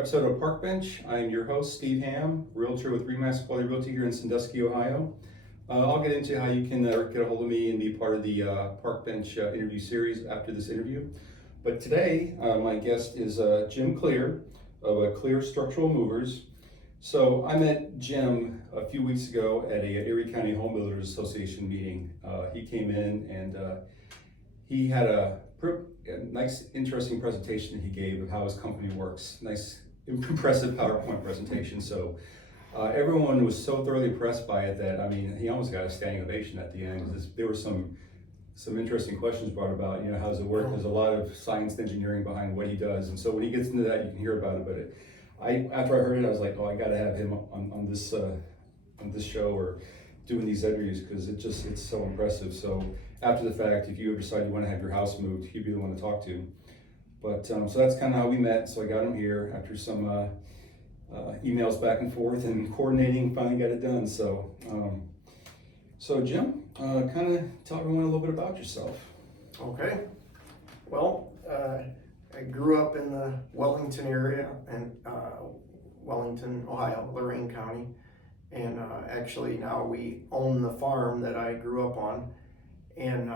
episode of Parkbench. I'm your host, Steve Ham, realtor with Remax Quality Realty here in Sandusky, Ohio. I'll get into how you can get a hold of me and be part of the Parkbench interview series after this interview. But today, my guest is Jim Klier of Klier Structural Movers. So I met Jim a few weeks ago at a Erie County Home Builders Association meeting. He came in and he had a nice, interesting presentation that he gave of how his company works. Nice, impressive PowerPoint presentation. So everyone was so thoroughly impressed by it that, I mean, he almost got a standing ovation at the end. There were some interesting questions brought about, you know, how does it work? There's a lot of science and engineering behind what he does. And so when he gets into that, you can hear about it. But after I heard it, I was like, oh, I got to have him on this show or doing these interviews because it's so impressive. So after the fact, if you ever decide you want to have your house moved, he'd be the one to talk to. But so that's kind of how we met. So I got him here after some emails back and forth and coordinating. Finally got it done. So Jim, kind of tell everyone a little bit about yourself. Okay. Well, I grew up in the Wellington area and Wellington, Ohio, Lorain County. And actually now we own the farm that I grew up on. And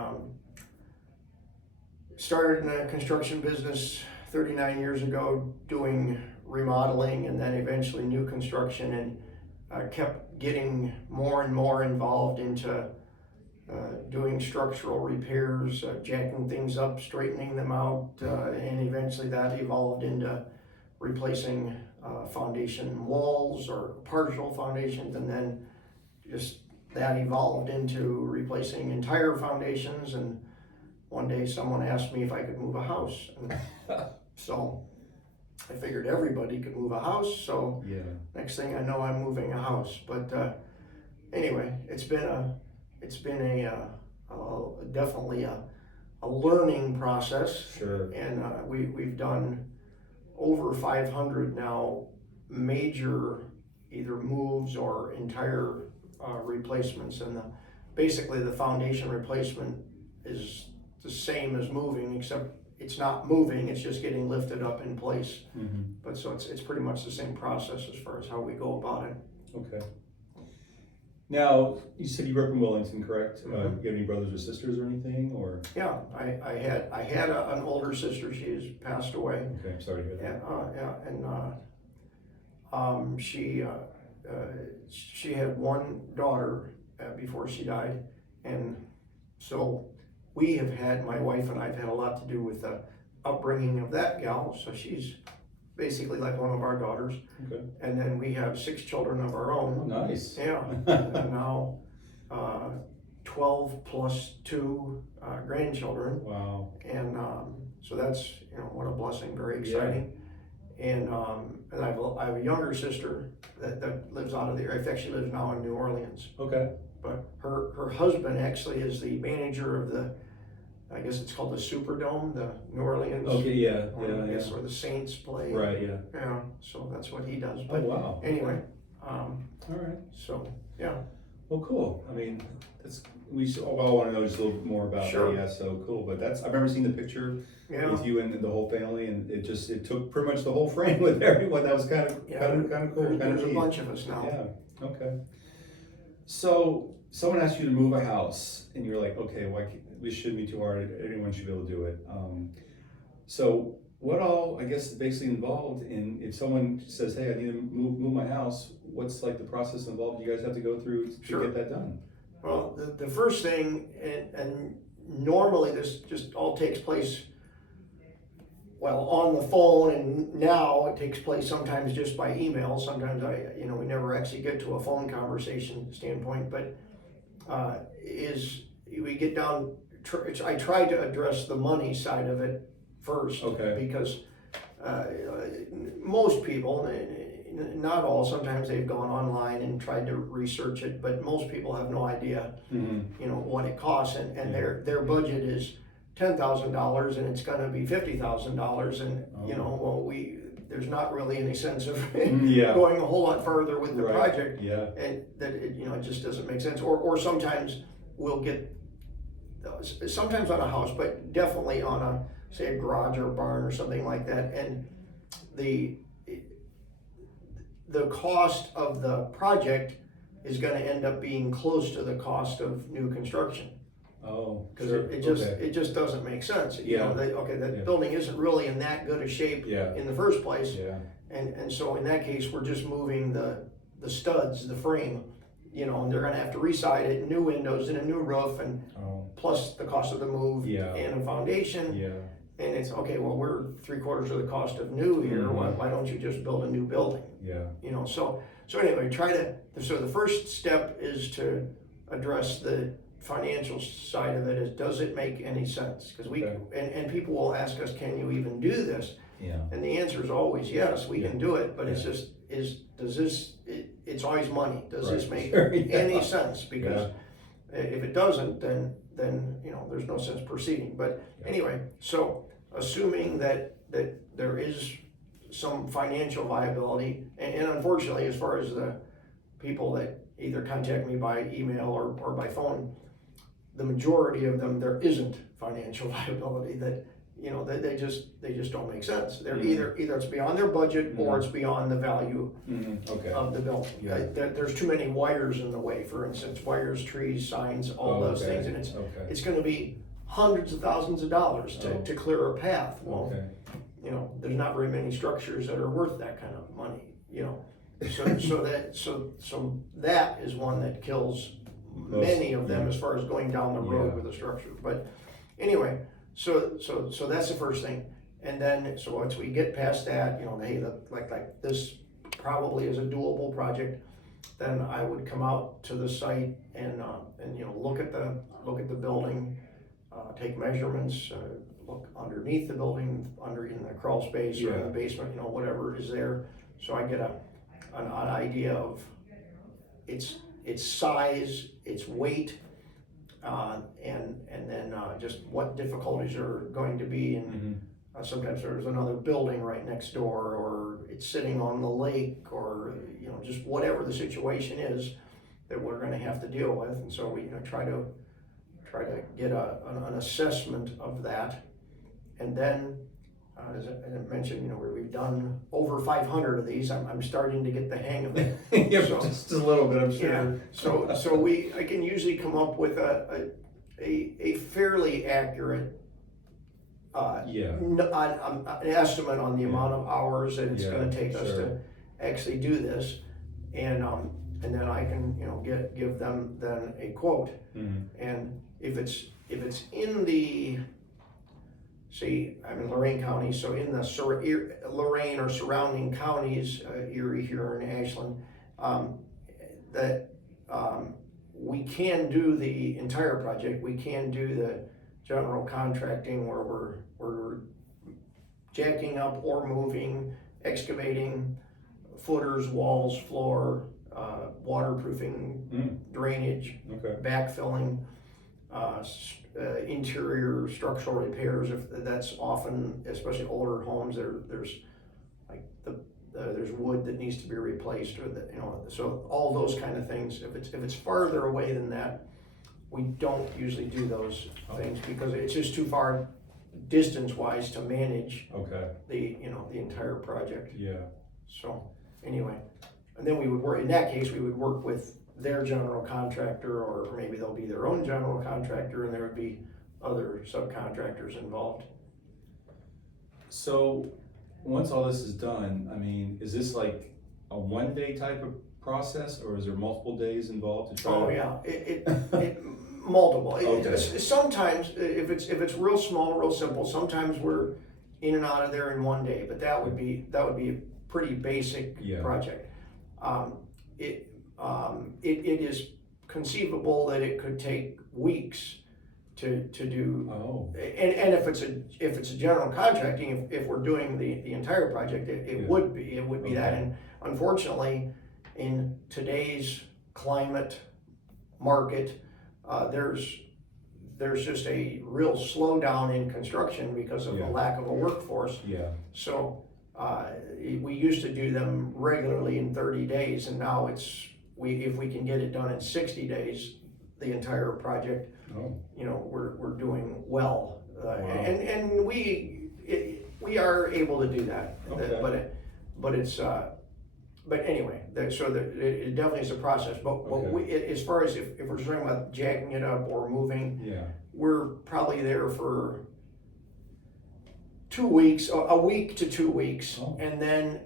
started in a construction business 39 years ago doing remodeling and then eventually new construction, and kept getting more and more involved into doing structural repairs, jacking things up, straightening them out, and eventually that evolved into replacing foundation walls or partial foundations, and then just that evolved into replacing entire foundations. And one day someone asked me if I could move a house. And so I figured everybody could move a house. So Yeah. Next thing I know, I'm moving a house. But anyway, it's been a definitely a learning process. Sure. And we've done over 500 now major either moves or entire replacements, and basically the foundation replacement is the same as moving, except it's not moving, it's just getting lifted up in place. Mm-hmm. But so it's pretty much the same process as far as how we go about it. Okay. Now, you said you grew up in Wellington, correct? Mm-hmm. You have any brothers or sisters or anything, or? Yeah, I had an older sister. She has passed away. Okay, I'm sorry to hear that. And she had one daughter before she died, and so we have had, my wife and I have had a lot to do with the upbringing of that gal. So she's basically like one of our daughters. Okay. And then we have 6 children of our own. Oh, nice. Yeah, and now 12 plus 2 grandchildren. Wow. And so that's, you know, what a blessing, very exciting. Yeah. And I have a younger sister that lives out of the area. In fact, she lives now in New Orleans. Okay. But her husband actually is the manager of the, I guess it's called the Superdome, the New Orleans. Okay, yeah. I guess where the Saints play. Right, yeah. Yeah, so that's what he does. Oh, wow. Anyway. All right. So, yeah. Well, cool. I mean, we all want to know just a little bit more about Sure. that. Yeah, so cool. But I've never seen the picture with you and the whole family, and it took pretty much the whole frame with everyone. That was kind of cool. There's a bunch of us now. Yeah. Okay. So someone asked you to move a house, and you're like, okay, this shouldn't be too hard. Anyone should be able to do it. So what all, I guess, basically involved in, if someone says, hey, I need to move my house, what's like the process involved you guys have to go through to get that done? Well, the first thing, and normally this just all takes place, well, on the phone, and now it takes place sometimes just by email. Sometimes we never actually get to a phone conversation standpoint, but is we get down, I try to address the money side of it first. Okay. Because most people, not all, sometimes they've gone online and tried to research it, but most people have no idea, what it costs, and their budget is $10,000 and it's going to be $50,000, and there's not really any sense of going a whole lot further with the project, and that it just doesn't make sense. Or sometimes we'll get, sometimes on a house, but definitely on say a garage or a barn or something like that, and the cost of the project is gonna end up being close to the cost of new construction. Oh, Cause sure. it just doesn't make sense. You know, that building isn't really in that good a shape in the first place. Yeah. And so in that case, we're just moving the studs, the frame, you know, and they're gonna have to reside it, new windows and a new roof, and plus the cost of the move and a foundation. Yeah. And it's, okay, well, we're 3/4 of the cost of new here, why don't you just build a new building? Yeah. You know, so anyway, so the first step is to address the financial side of it, is does it make any sense? Because and people will ask us, can you even do this? Yeah. And the answer is always yes, we can do it, but it's just, it's always money. Does this make any sense? Because if it doesn't, then you know, there's no sense proceeding. But anyway, so assuming that there is some financial viability, and unfortunately, as far as the people that either contact me by email or by phone, the majority of them, there isn't financial viability. That, you know, that they just don't make sense. They're either it's beyond their budget or it's beyond the value of the building. There's too many wires in the way, for instance, wires, trees, signs, all those things, and it's going to be hundreds of thousands of dollars to clear a path. Well, you know, there's not very many structures that are worth that kind of money, you know. So that is one that kills many of them as far as going down the road with a structure. But anyway, so that's the first thing. And then, so once we get past that, you know, hey, like this probably is a doable project, then I would come out to the site and you know, look at the building, take measurements, look underneath the building, in the crawl space or in the basement, you know, whatever is there. So I get an idea of its size, its weight, and then just what difficulties are going to be. And sometimes there's another building right next door, or it's sitting on the lake, or, you know, just whatever the situation is that we're going to have to deal with. And so we, you know, try to get an assessment of that. And then, as I mentioned, you know, we've done over 500 of these. I'm starting to get the hang of it. Just a little bit, I'm sure. Yeah. So I can usually come up with a fairly accurate an estimate on the amount of hours that it's going to take us to actually do this, and then I can, you know, give them then a quote. And if it's in the, see, I'm in Lorain County, so in the Lorain or surrounding counties, Erie, here in Ashland, that we can do the entire project. We can do the general contracting where we're jacking up or moving, excavating, footers, walls, floor, waterproofing, drainage, backfilling, interior structural repairs. If that's often, especially older homes, there's like there's wood that needs to be replaced, or you know, so all those kind of things. If it's farther away than that, we don't usually do those things because it's just too far distance-wise to manage the entire project. So anyway, and then we would work, in that case, we would work with their general contractor, or maybe they'll be their own general contractor, and there would be other subcontractors involved. So once all this is done, I mean, is this like a one-day type of process, or is there multiple days involved to try? Oh yeah, it multiple. Sometimes if it's real small, real simple, sometimes we're in and out of there in one day, but that would be a pretty basic project. It is conceivable that it could take weeks to do. And if it's a general contracting, if we're doing the entire project, it would be that. And unfortunately, in today's climate market, there's just a real slowdown in construction because of the lack of a workforce. So we used to do them regularly in 30 days, and now if we can get it done in 60 days, the entire project, you know, we're doing well, and we are able to do that. But it's but anyway, it definitely is a process. But as far as if we're talking about jacking it up or moving, we're probably there for 2 weeks, a week to 2 weeks, and then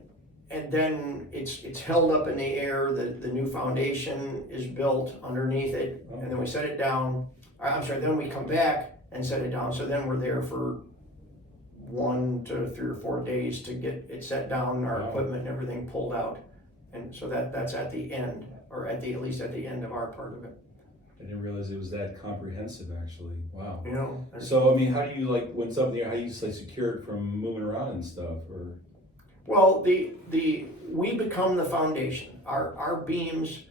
it's held up in the air. The new foundation is built underneath it, and then we set it down. I'm sorry. Then we come back and set it down. So then we're there for 1 to 3 or 4 days to get it set down, our equipment and everything pulled out, and so that's at the end, or at least at the end of our part of it. I didn't realize it was that comprehensive, actually. Wow. You know. So I mean, how do you when something? How do you secure it from moving around and stuff, or? Well, we become the foundation. Our beams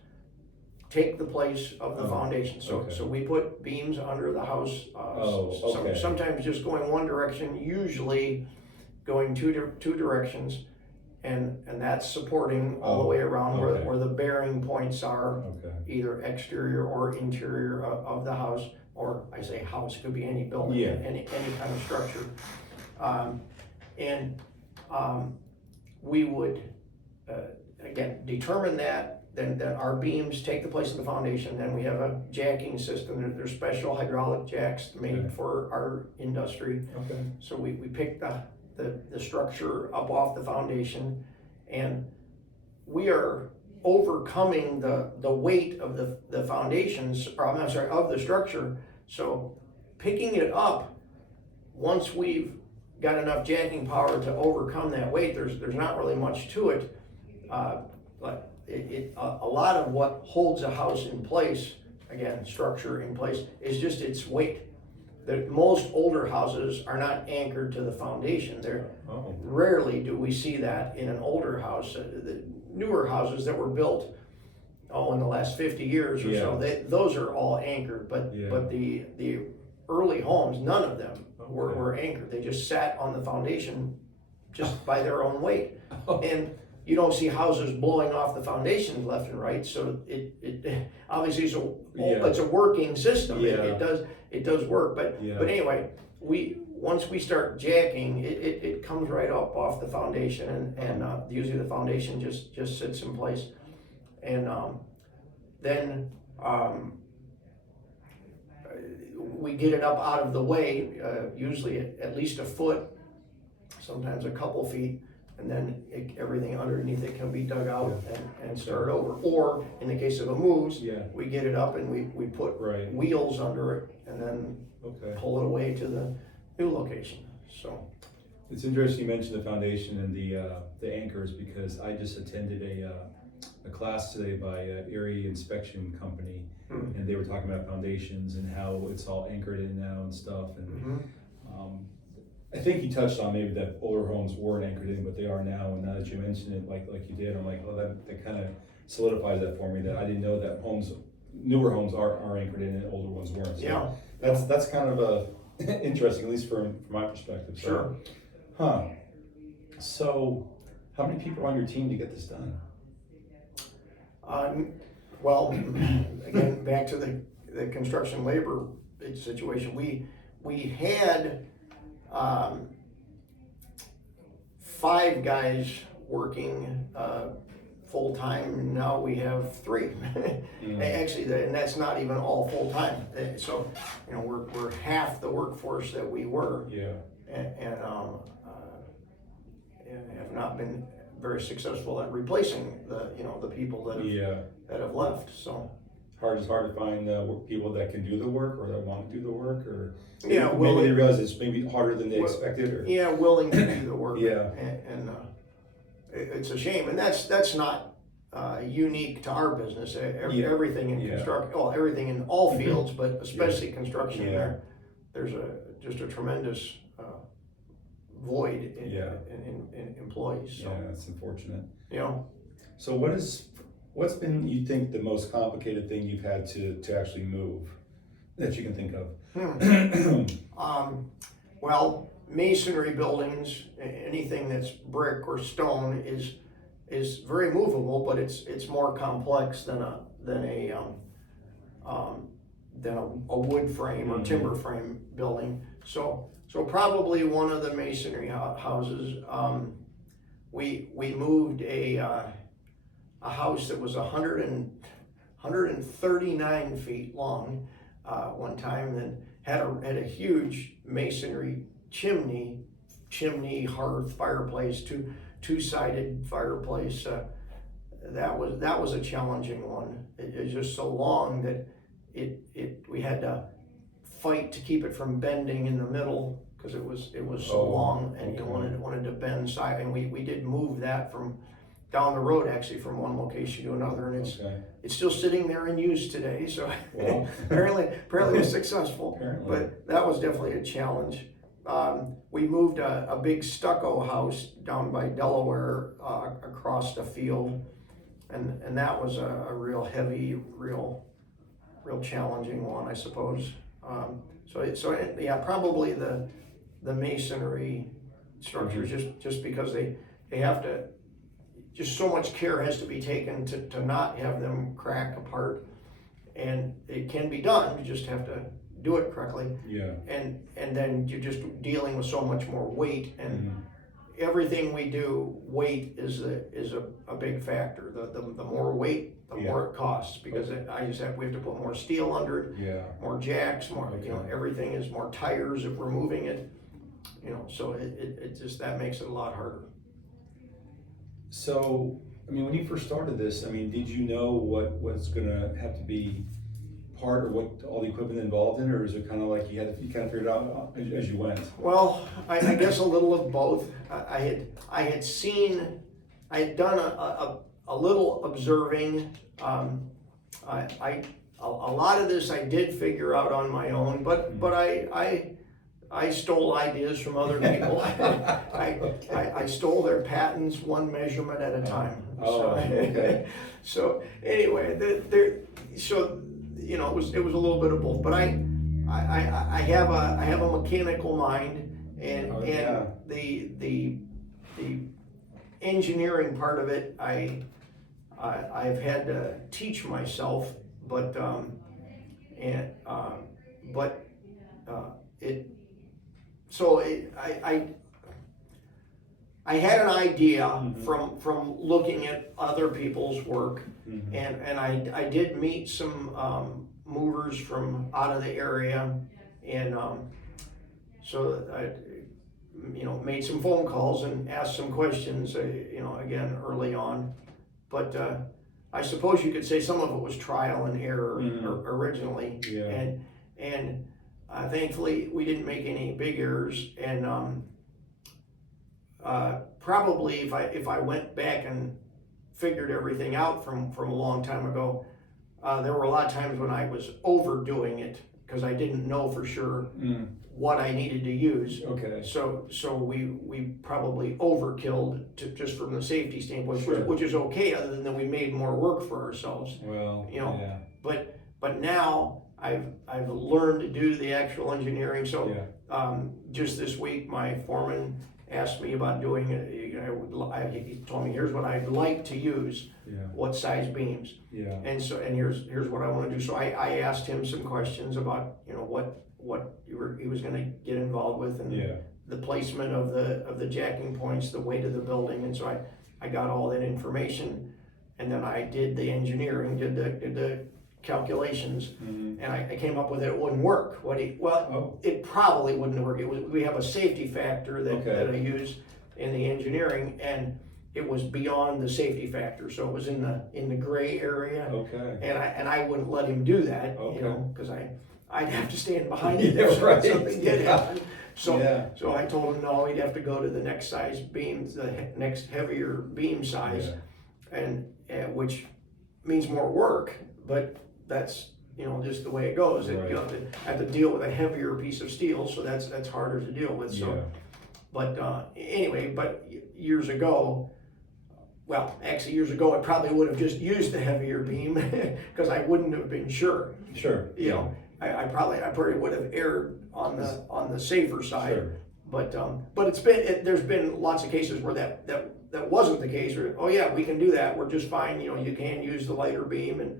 take the place of the foundation. So we put beams under the house. Sometimes just going one direction, usually going two directions, and that's supporting all the way around where the bearing points are, either exterior or interior of the house, or I say house, could be any building, any kind of structure, we would again determine that. Then our beams take the place of the foundation. Then we have a jacking system. There's special hydraulic jacks made for our industry. So we pick the structure up off the foundation, and we are overcoming the weight of the foundations, or I'm sorry, of the structure. So picking it up, once we've got enough jacking power to overcome that weight, there's not really much to it, but a lot of what holds a house in place, again, structure in place, is just its weight. Most older houses are not anchored to the foundation. Rarely do we see that in an older house. The newer houses that were built in the last 50 years or so, those are all anchored, but the early homes, none of them were anchored. They just sat on the foundation just by their own weight. And you don't see houses blowing off the foundations left and right, so it obviously it's a working system. It does work, but anyway, once we start jacking, it comes right up off the foundation, and usually the foundation just sits in place, and then we get it up out of the way, usually at least a foot, sometimes a couple feet. And then everything underneath it can be dug out and start over. Or in the case of a moose, we get it up and we put wheels under it and then pull it away to the new location. So it's interesting you mentioned the foundation and the anchors, because I just attended a class today by Erie Inspection Company, and they were talking about foundations and how it's all anchored in now and stuff. And I think you touched on maybe that older homes weren't anchored in, but they are now. And now that you mentioned it, like you did, I'm like, that kind of solidifies that for me. That I didn't know that newer homes are anchored in, and older ones weren't. So that's kind of interesting, at least from my perspective. So, Sure. So, how many people are on your team to get this done? Well, again, back to the construction labor situation, we had 5 guys working full-time. Now we have 3. Actually, and that's not even all full-time. So, we're half the workforce that we were. And have not been very successful at replacing the people that have left. So It's hard to find people that can do the work, or that want to do the work, or maybe they realize it's maybe harder than they expected, or willing to do the work. And it's a shame, and that's not unique to our business. Everything in construction, everything in all fields, but especially construction. There's just a tremendous void in employees. So. That's unfortunate. So what's been, you think, the most complicated thing you've had to actually move that you can think of? Well, masonry buildings, anything that's brick or stone is very movable, but it's more complex than a wood frame or timber frame building. So probably one of the masonry houses, we moved a a house that was 139 feet long one time, and had a huge masonry chimney, hearth, fireplace, two-sided fireplace. That was a challenging one. It was just so long that we had to fight to keep it from bending in the middle, because it was so long, and wanted to bend side, and we did move that from down the road, actually, from one location to another, and it's still sitting there in use today. So Well. apparently it was successful. Apparently. But that was definitely a challenge. We moved a big stucco house down by Delaware across the field, and that was a real heavy, real challenging one, I suppose. Yeah, probably the masonry structures, just because they have to, just so much care has to be taken to not have them crack apart, and it can be done. You just have to do it correctly. Yeah. And then you're just dealing with so much more weight, and everything we do, weight is a big factor. The more weight, the more it costs, because we have to put more steel under it, more jacks, more, everything is more tires if we're moving it, so it just, that makes it a lot harder. So, I mean, when you first started this, I mean, did you know what was gonna have to be part, or what all the equipment involved in it, or is it kind of like you kind of figured it out as you went? Well, I guess a little of both. I had done a little observing. A lot of this I did figure out on my own, but I stole ideas from other people. I stole their patents one measurement at a time. Okay. So anyway, it was a little bit of both. But I have a mechanical mind, and the engineering part of it I've had to teach myself, but I had an idea from looking at other people's work, and I did meet some movers from out of the area, and so I made some phone calls and asked some questions, again early on, but I suppose you could say some of it was trial and error originally, and thankfully we didn't make any big errors, and probably if I went back and figured everything out from a long time ago, there were a lot of times when I was overdoing it because I didn't know for sure what I needed to use. Okay. So we probably overkilled just from the safety standpoint, Sure. which is okay, other than that we made more work for ourselves. Well, yeah. But now I've learned to do the actual engineering. So just this week, my foreman asked me about doing it. He told me, here's what I'd like to use, what size beams. And here's what I want to do. So I asked him some questions about what he was going to get involved with, and the placement of the jacking points, the weight of the building, and so I got all that information, and then I did the engineering, did the calculations, and I came up with it wouldn't work. It probably wouldn't work. We have a safety factor that I use in the engineering, and it was beyond the safety factor, so it was in the gray area. Okay. And I wouldn't let him do that, because I'd have to stand behind it if something did happen. So I told him no, he'd have to go to the next size beam, the next heavier beam size, and which means more work, but that's just the way it goes. You have to deal with a heavier piece of steel, so that's harder to deal with. So, but anyway, years ago, I probably would have just used the heavier beam because I wouldn't have been sure. Sure. I probably would have erred on the safer side. Sure. But there's been lots of cases where that wasn't the case. Or we can do that. We're just fine. You can use the lighter beam, and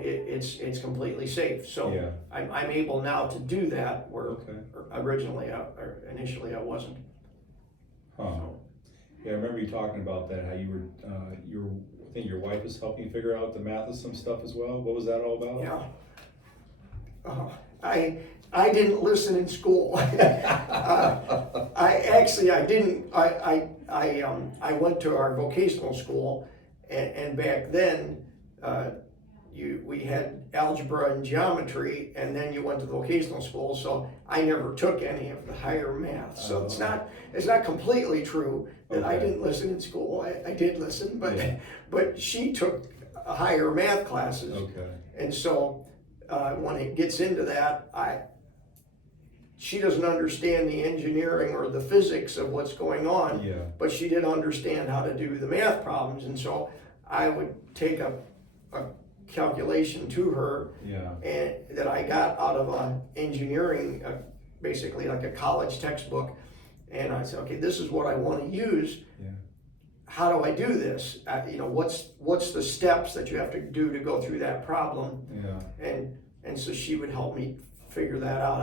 it's completely safe. So I'm able now to do that where initially I wasn't. Huh. So. Yeah, I remember you talking about that. How you were think your wife was helping you figure out the math of some stuff as well. What was that all about? Yeah. I didn't listen in school. I went to our vocational school, and back then, we had algebra and geometry, and then you went to vocational school. So I never took any of the higher math. So it's not completely true that I didn't listen in school. I did listen, but she took higher math classes. Okay. And so when it gets into that, she doesn't understand the engineering or the physics of what's going on, but she did understand how to do the math problems. And so I would take a calculation to her, and that I got out of engineering, basically like a college textbook, and I said, okay, this is what I want to use. How do I do this? What's the steps that you have to do to go through that problem? And so she would help me figure that out.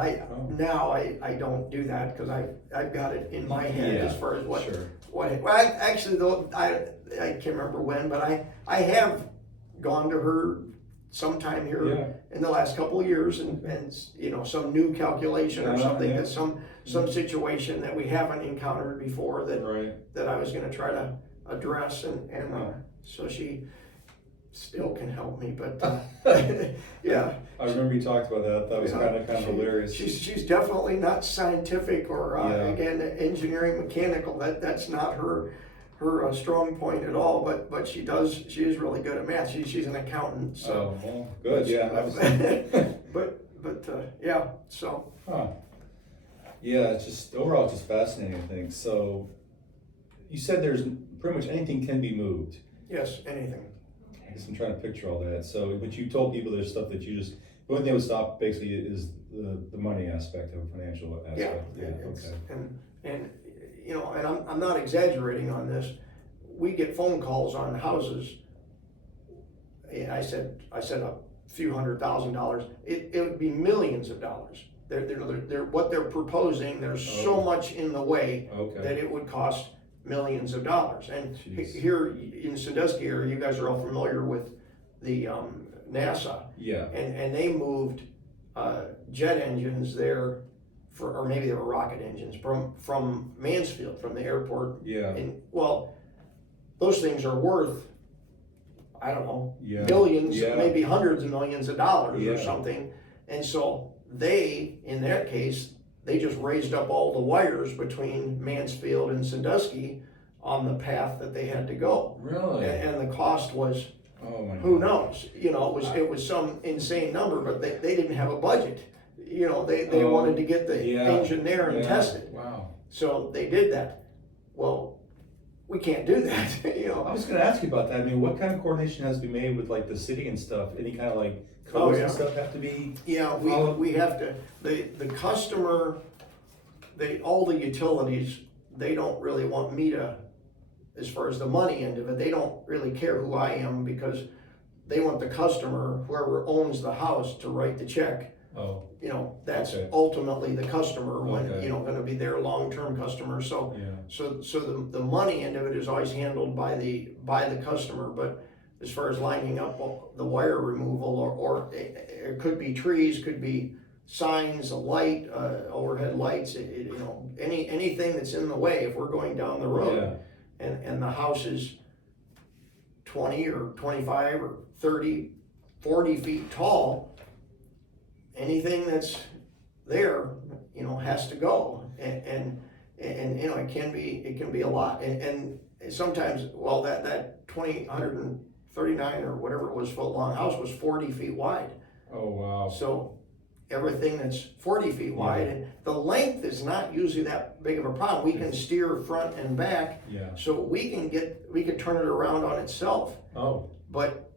Now I don't do that because I've got it in my head as far as what. Actually, though, I can't remember when, but I have gone to her sometime here in the last couple of years, and some new calculation or something, that some situation that we haven't encountered before that I was going to try to address, and so she still can help me, but yeah. I remember you talked about that. That was kind of hilarious. She's definitely not scientific or again, engineering, mechanical. That's not her strong point at all. But she is really good at math. She's an accountant. So good. Yeah. So. Yeah, it's just overall just fascinating, I think. So you said there's pretty much anything can be moved. Yes, anything. I guess I'm trying to picture all that. So, but you told people there's stuff that you just, the only thing that would stop basically is the money aspect of a financial aspect. And I'm not exaggerating on this. We get phone calls on houses. And I said a few $100,000. It would be millions of dollars. They're what they're proposing. There's so much in the way that it would cost millions of dollars. And here in Sandusky area, you guys are all familiar with the NASA. And they moved jet engines there or maybe they were rocket engines from Mansfield, from the airport. And those things are worth, I don't know, millions, maybe hundreds of millions of dollars or something. And so they, in that case, they just raised up all the wires between Mansfield and Sandusky on the path that they had to go. Really? And the cost was, who knows? It was some insane number, but they didn't have a budget. They wanted to get the engine there and test it. Wow. So they did that. Well, we can't do that. I was going to ask you about that. I mean, what kind of coordination has to be made with like the city and stuff? Any kind of like codes and stuff have to be? Yeah, we have to. The customer, all the utilities, they don't really want me to, as far as the money end of it, they don't really care who I am because they want the customer, whoever owns the house, to write the check. That's ultimately the customer when going to be their long-term customer. So the money end of it is always handled by the customer. But as far as lining up the wire removal, or it could be trees, could be signs, a light, overhead lights, anything that's in the way. If we're going down the road and the house is 20 or 25 or 30, 40 feet tall, anything that's there, has to go, and it can be a lot, and sometimes, that 139 or whatever it was foot long house was 40 feet wide. Oh wow! So everything that's 40 feet wide, and the length is not usually that big of a problem. We can steer front and back, so we can turn it around on itself. But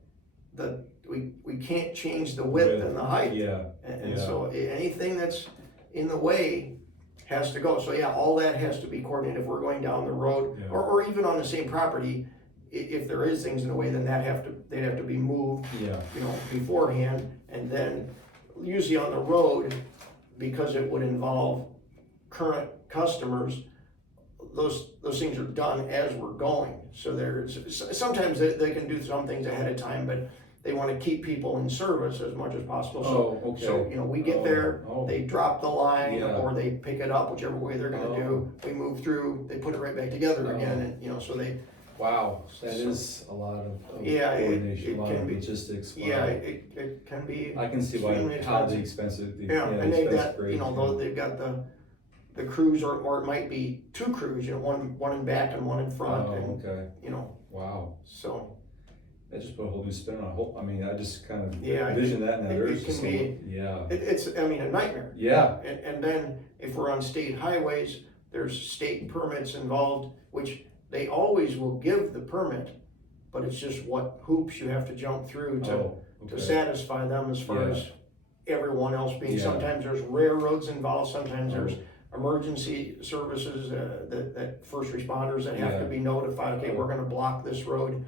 we can't change the width and the height. So anything that's in the way has to go. So all that has to be coordinated if we're going down the road, or even on the same property. If there is things in the way, then they'd have to be moved, beforehand, and then usually on the road, because it would involve current customers, those things are done as we're going. So sometimes they can do some things ahead of time, but they want to keep people in service as much as possible. Okay. So we get there, they drop the line, Yeah. or they pick it up, whichever way they're going to do. We move through, they put it right back together again, and so they. Wow, That is a lot of Yeah, coordination, it a lot can of be. logistics. Wow. Yeah, it can be. I can see why extremely how the expensive. expensive. Yeah, and they've got, great. though they've got the crews, or it might be two crews, one in back and one in front, and Okay. Wow. so. That just put a whole new spin on a whole. I mean, I just kind of envision that now. It can be. Yeah. It's a nightmare. Yeah. And then if we're on state highways, there's state permits involved, which they always will give the permit, but it's just what hoops you have to jump through to satisfy them as far as everyone else being. Yeah. Sometimes there's railroads involved, sometimes there's emergency services, that first responders that have to be notified, okay, we're gonna block this road.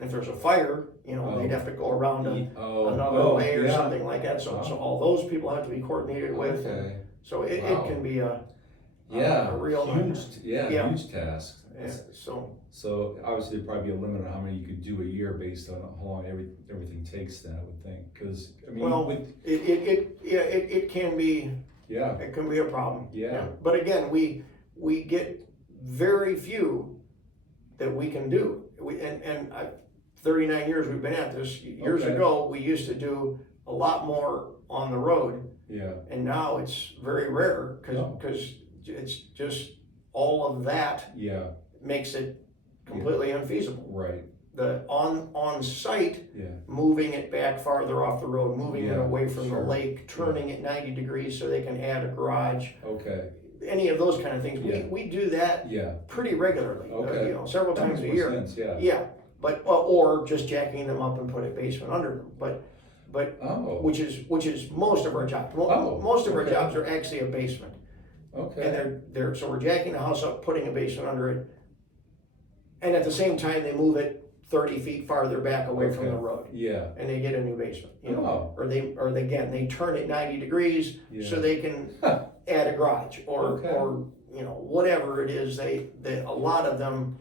And if there's a fire, they'd have to go around another way or something like that. So all those people have to be coordinated with. Okay. So it can be a real huge huge task. Yeah, so obviously there'd probably be a limit on how many you could do a year based on how long everything takes. Then I would think, because I mean, it can be. Yeah. It can be a problem. Yeah. But again, we get very few that we can do. 39 years we've been at this. Years ago, we used to do a lot more on the road. Yeah. And now it's very rare because it's just all of that makes it completely unfeasible. Right. The on site, moving it back farther off the road, moving it away from the lake, turning it 90 degrees so they can add a garage. Okay. Any of those kind of things. We do that pretty regularly. Okay. Several That times makes a year. more sense, Yeah. But or just jacking them up and put a basement under them. But which is most of our jobs. Most of our jobs are actually a basement. Okay. And they're so we're jacking the house up, putting a basement under it, and at the same time they move it 30 feet farther back away from the road. Yeah. And they get a new basement. Or they turn it 90 degrees so they can add a garage or whatever it is. They a lot of them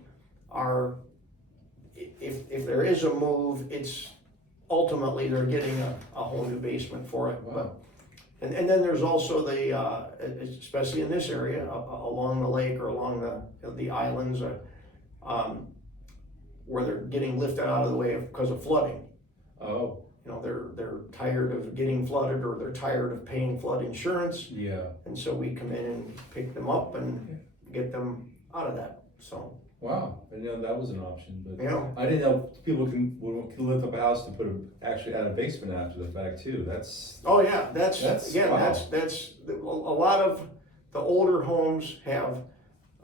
are. If there is a move, it's ultimately they're getting a whole new basement for it. Wow. But and then there's also the especially in this area along the lake or along the islands, where they're getting lifted out of the way because of flooding. Oh. They're tired of getting flooded, or they're tired of paying flood insurance. Yeah. And so we come in and pick them up and get them out of that. So. Wow, I didn't know that was an option, but I didn't know people can lift up a house to actually add a basement after the fact too. That's that's a lot of the older homes have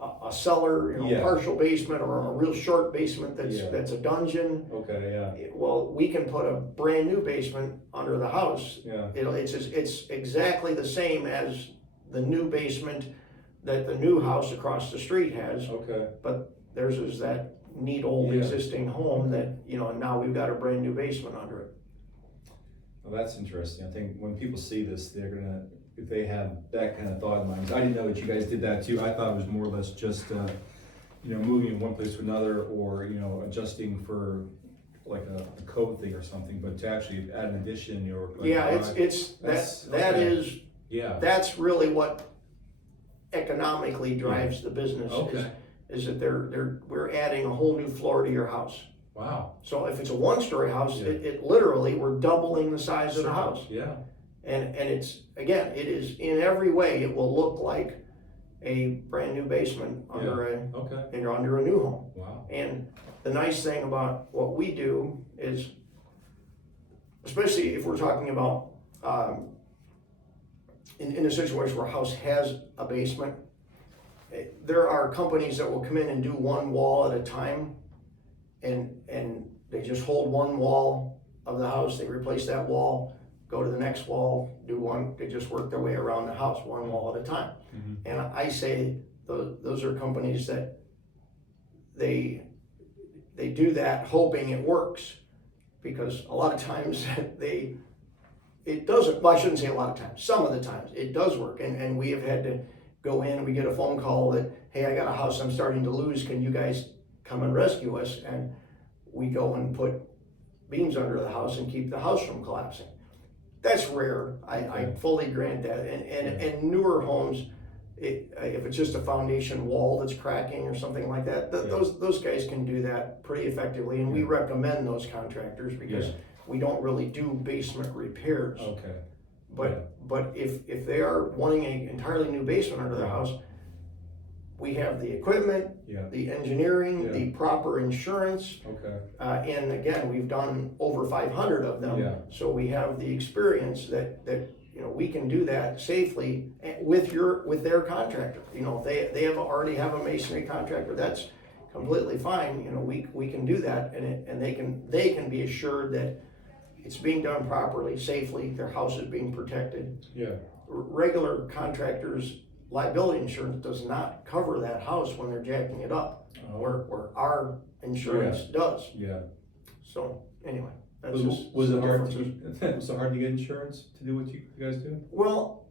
a cellar, partial basement, or a real short basement that's a dungeon. Okay, yeah. Well, we can put a brand new basement under the house. Yeah. It's exactly the same as the new basement that the new house across the street has. Okay. But theirs is that neat old existing home that, and now we've got a brand new basement under it. Well, that's interesting. I think when people see this, they're gonna, if they have that kind of thought in mind. I didn't know that you guys did that too. I thought it was more or less just, moving from one place to another, or, adjusting for like a code thing or something, but to actually add an addition or. That's really what economically drives the business. Is that we're adding a whole new floor to your house. Wow. So if it's a one-story house, it literally, we're doubling the size of the house. Yeah. And it's, again, it is in every way, it will look like a brand new basement under a new home. Wow. And the nice thing about what we do is, especially if we're talking about in a situation where a house has a basement, there are companies that will come in and do one wall at a time, and they just hold one wall of the house, they replace that wall, go to the next wall, do one, they just work their way around the house, one wall at a time. Mm-hmm. And I say those are companies that they do that hoping it works, because a lot of times it doesn't, well, I shouldn't say a lot of times, some of the times it does work, and we have had to go in, we get a phone call that, hey, I got a house I'm starting to lose, can you guys come and rescue us? And we go and put beams under the house and keep the house from collapsing. That's rare, I fully grant that. And newer homes, if it's just a foundation wall that's cracking or something like that, those guys can do that pretty effectively, and we recommend those contractors because we don't really do basement repairs. Okay. But if they are wanting an entirely new basement under their house, we have the equipment, the engineering, the proper insurance. Okay. And again, we've done over 500 of them, so we have the experience that we can do that safely with their contractor. If they already have a masonry contractor, that's completely fine. We can do that, and they can be assured that it's being done properly, safely. Their house is being protected. Regular contractors' liability insurance does not cover that house when they're jacking it up, where our insurance does. So anyway. Was it hard to get insurance to do what you guys do? Well,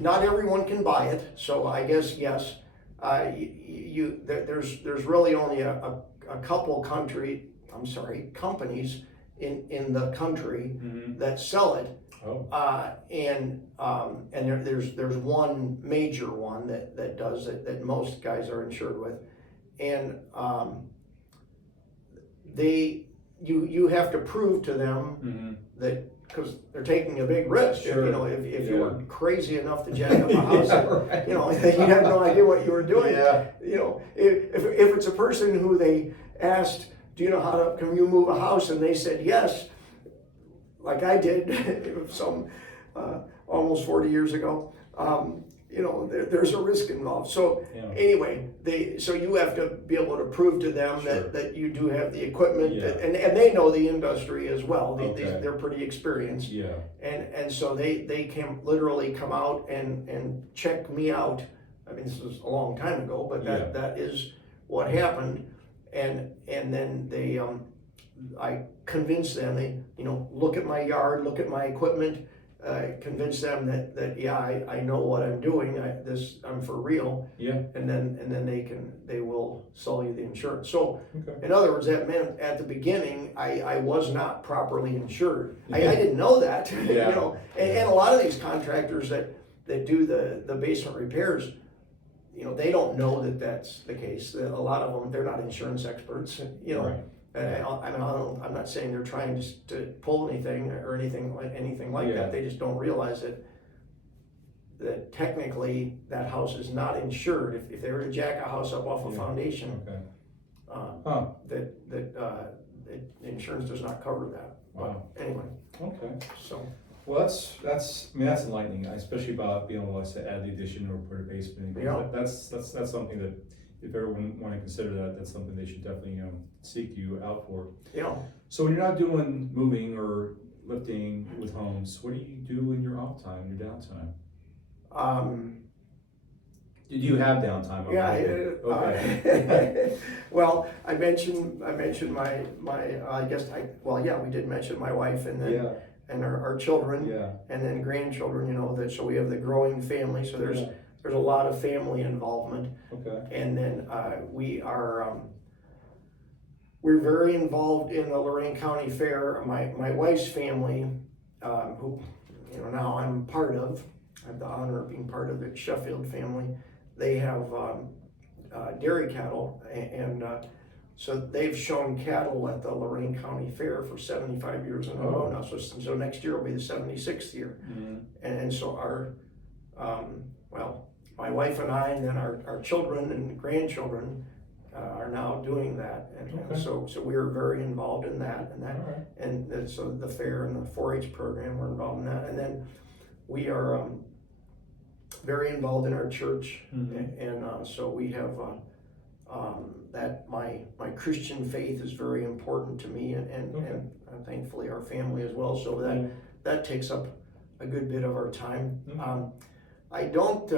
not everyone can buy it, so I guess yes. There's really only a couple companies in the country that sell it. And there's one major one that does it, that most guys are insured with, and you have to prove to them that, because they're taking a big risk. If you were crazy enough to jack up a house, you have no idea what you were doing. If it's a person who they asked, do you know can you move a house, and they said yes, like I did some almost 40 years ago, there's a risk involved. So anyway, so you have to be able to prove to them that you do have the equipment, and they know the industry as well. They're pretty experienced. And so they can literally come out and check me out. I mean, this was a long time ago, but that is what happened. And then I convince them, they look at my yard, look at my equipment, convince them that I know what I'm doing. I'm for real. And then they will sell you the insurance. So in other words, that meant at the beginning I was not properly insured. I didn't know that. And a lot of these contractors that do the basement repairs, they don't know that that's the case. A lot of them, they're not insurance experts. I'm not saying they're trying to pull anything or anything like that. They just don't realize that technically that house is not insured. If they were to jack a house up off a foundation, that insurance does not cover that. But anyway. So. Well, that's enlightening, especially about being able to add the addition or put a basement. That's something that, if everyone want to consider that's something they should definitely seek you out for. So when you're not doing moving or lifting with homes, what do you do in your off time, your downtime? Do you have downtime? Well, I mentioned my we did mention my wife, and then and our children, and then grandchildren. So we have the growing family. So there's a lot of family involvement. And then we're very involved in the Lorain County Fair. My wife's family, who now I'm part of. I have the honor of being part of the Sheffield family. They have dairy cattle, and so they've shown cattle at the Lorain County Fair for 75 years in a row now. So next year will be the 76th year. And so my wife and I, and then our children and grandchildren are now doing that, and so we're very involved in that, and so the fair and the 4-H program, we're involved in that, and then we are very involved in our church, and so we have that my Christian faith is very important to me, and thankfully our family as well. So that takes up a good bit of our time. I don't.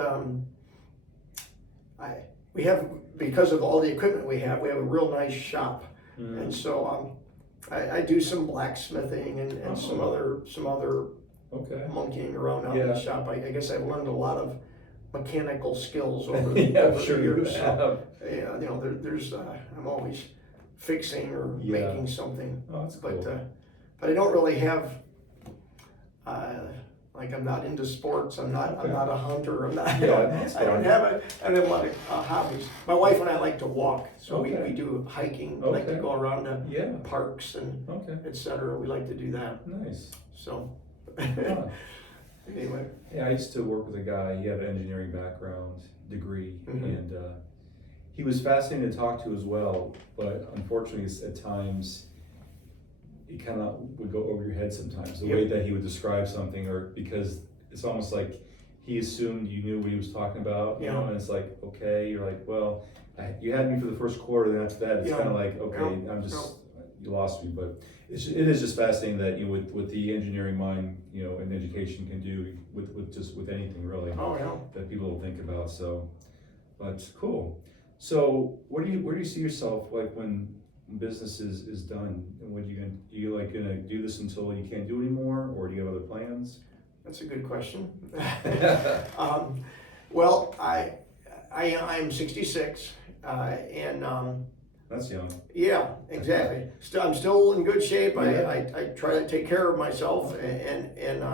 We have, because of all the equipment we have a real nice shop, and so I do some blacksmithing and some other monkeying around out in the shop. I guess I've learned a lot of mechanical skills over, Yeah, over I'm sure the you years. So, have. yeah, you know, there's I'm always fixing or Yeah. making something, Oh, that's cool. but I don't really have. Like I'm not into sports. I'm not a hunter. I'm not. Yeah, that's I don't fine. have a lot of hobbies. My wife and I like to walk, so Okay. we do hiking. We like to Okay. go around to Yeah. parks and Okay. etc. We like to do that. Nice. So Huh. anyway, Yeah, I used to work with a guy. He had an engineering background degree, and he was fascinating to talk to as well. But unfortunately, at times, it kind of would go over your head sometimes. The way that he would describe something, or because it's almost like he assumed you knew what he was talking about. You know, and it's like, okay, you're like, well, you had me for the first quarter, then after that, it's kind of like, okay, I'm just you lost me. But it is just fascinating that with the engineering mind, and education can do with anything really. Oh yeah. That people don't think about. So, but cool. So where do you see yourself like when business is done, and what you gonna do this until you can't do anymore, or do you have other plans? That's a good question. Well, I'm 66, and That's young. yeah, exactly. I'm still in good shape. Yeah. I try to take care of myself, and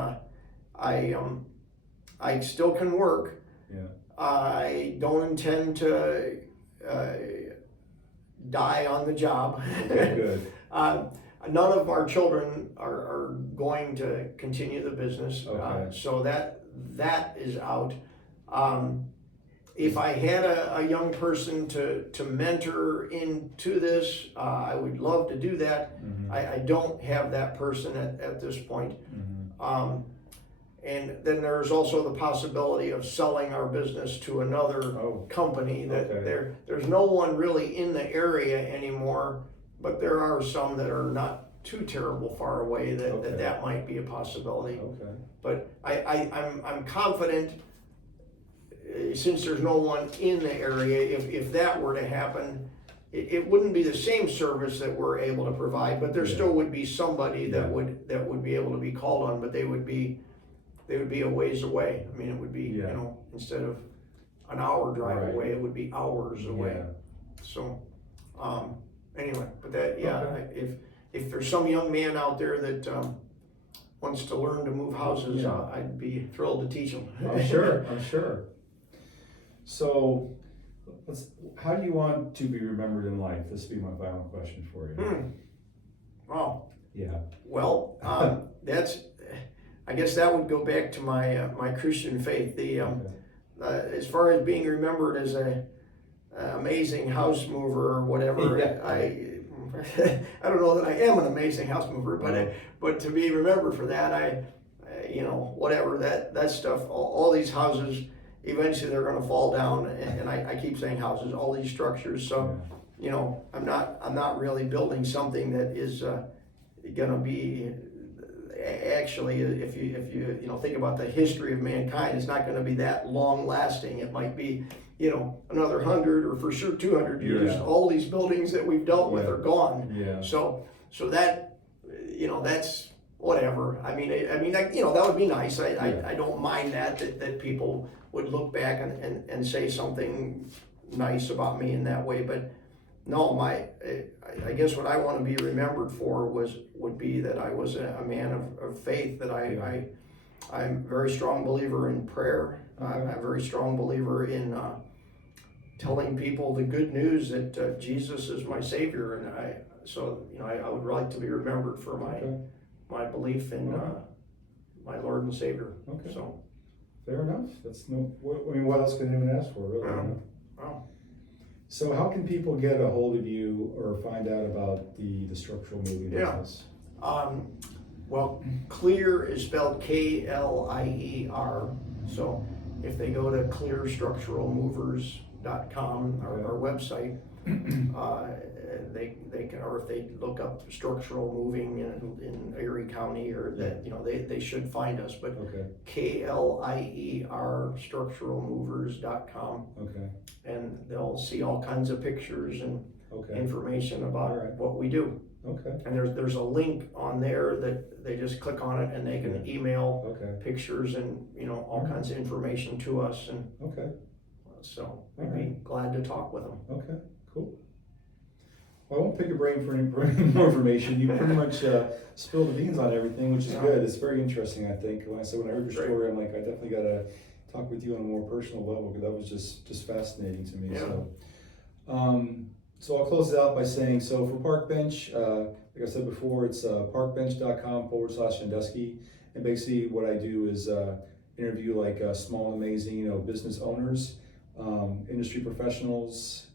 I still can work. Yeah. I don't intend to die on the job. Okay, good. None of our children are going to continue the business, Okay. so that is out. If I had a young person to mentor into this, I would love to do that. I don't have that person at this point. And then there's also the possibility of selling our business to another company. There's no one really in the area anymore, but there are some that are not too terrible far away that might be a possibility. Okay. But I'm confident, since there's no one in the area, if that were to happen, it wouldn't be the same service that we're able to provide, but there still would be somebody that would be able to be called on, but they would be a ways away. I mean, it would be, instead of an hour drive away, it would be hours away. Yeah. So, anyway, but if there's some young man out there that wants to learn to move houses, I'd be thrilled to teach him. I'm sure. So, how do you want to be remembered in life? This will be my final question for you. Wow. Yeah. Well, I guess that would go back to my Christian faith. As far as being remembered as a amazing house mover or whatever, I don't know that I am an amazing house mover, but to be remembered for that, whatever that stuff, all these houses, eventually they're going to fall down, and I keep saying houses, all these structures. So, I'm not really building something that is going to be. Actually, if you think about the history of mankind, it's not going to be that long lasting. It might be, another 100 or for sure 200 years. All these buildings that we've dealt with are gone. Yeah. So that, that's whatever. I mean, that would be nice. I don't mind that people would look back and say something nice about me in that way. But no, I guess what I want to be remembered for would be that I was a man of faith, that I'm a very strong believer in prayer. I'm a very strong believer in telling people the good news that Jesus is my Savior, and I would like to be remembered for my belief in my Lord and Savior. Okay. So fair enough. What else can anyone ask for, really? Wow. So how can people get a hold of you or find out about the structural moving business? Well, Klier is spelled Klier. So if they go to klierstructuralmovers.com, our website, they can, or if they look up structural moving in Erie County, or that, they should find us. But Klier structuralmovers.com. Okay. And they'll see all kinds of pictures and information about what we do. Okay, And there's a link on there that they just click on it and they can email okay, pictures and, all kinds of information to us, and okay, so we'd be glad to talk with them. okay, cool. Well, I won't pick your brain for any more information. You pretty much spilled the beans on everything, which is good. It's very interesting, I think. When I heard your story, I'm like, I definitely got to talk with you on a more personal level, because that was just fascinating to me. Yeah. So I'll close it out by saying, so for Parkbench, like I said before, it's parkbench.com/Sandusky. And basically what I do is interview like small and amazing, business owners, industry professionals,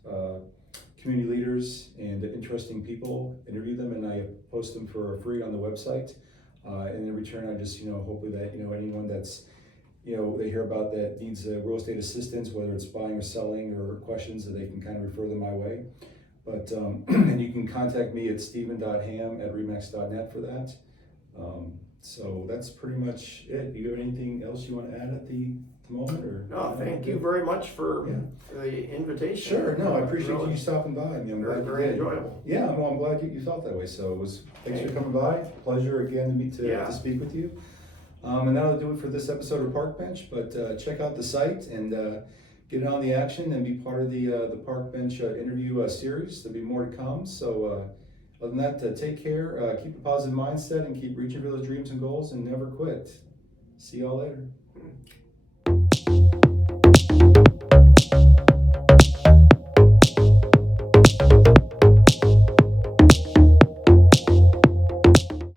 community leaders, and interesting people, interview them, and I post them for free on the website. And in return, I just, hopefully that, anyone that's, they hear about that needs real estate assistance, whether it's buying or selling or questions, that they can kind of refer them my way. But, and you can contact me at steven.ham@remax.net for that. So that's pretty much it. Do you have anything else you want to add at the moment? Or No, thank you very much for the invitation. Sure, no, I appreciate Really you stopping by. I mean, I'm glad you very did. enjoyable. Yeah, well, I'm glad you felt that way. So thanks for coming by. Pleasure again to speak with you. And that'll do it for this episode of Parkbench. But check out the site and get on the action and be part of the Parkbench interview series. There'll be more to come. So other than that, take care, keep a positive mindset, and keep reaching for those dreams and goals, and never quit. See y'all later.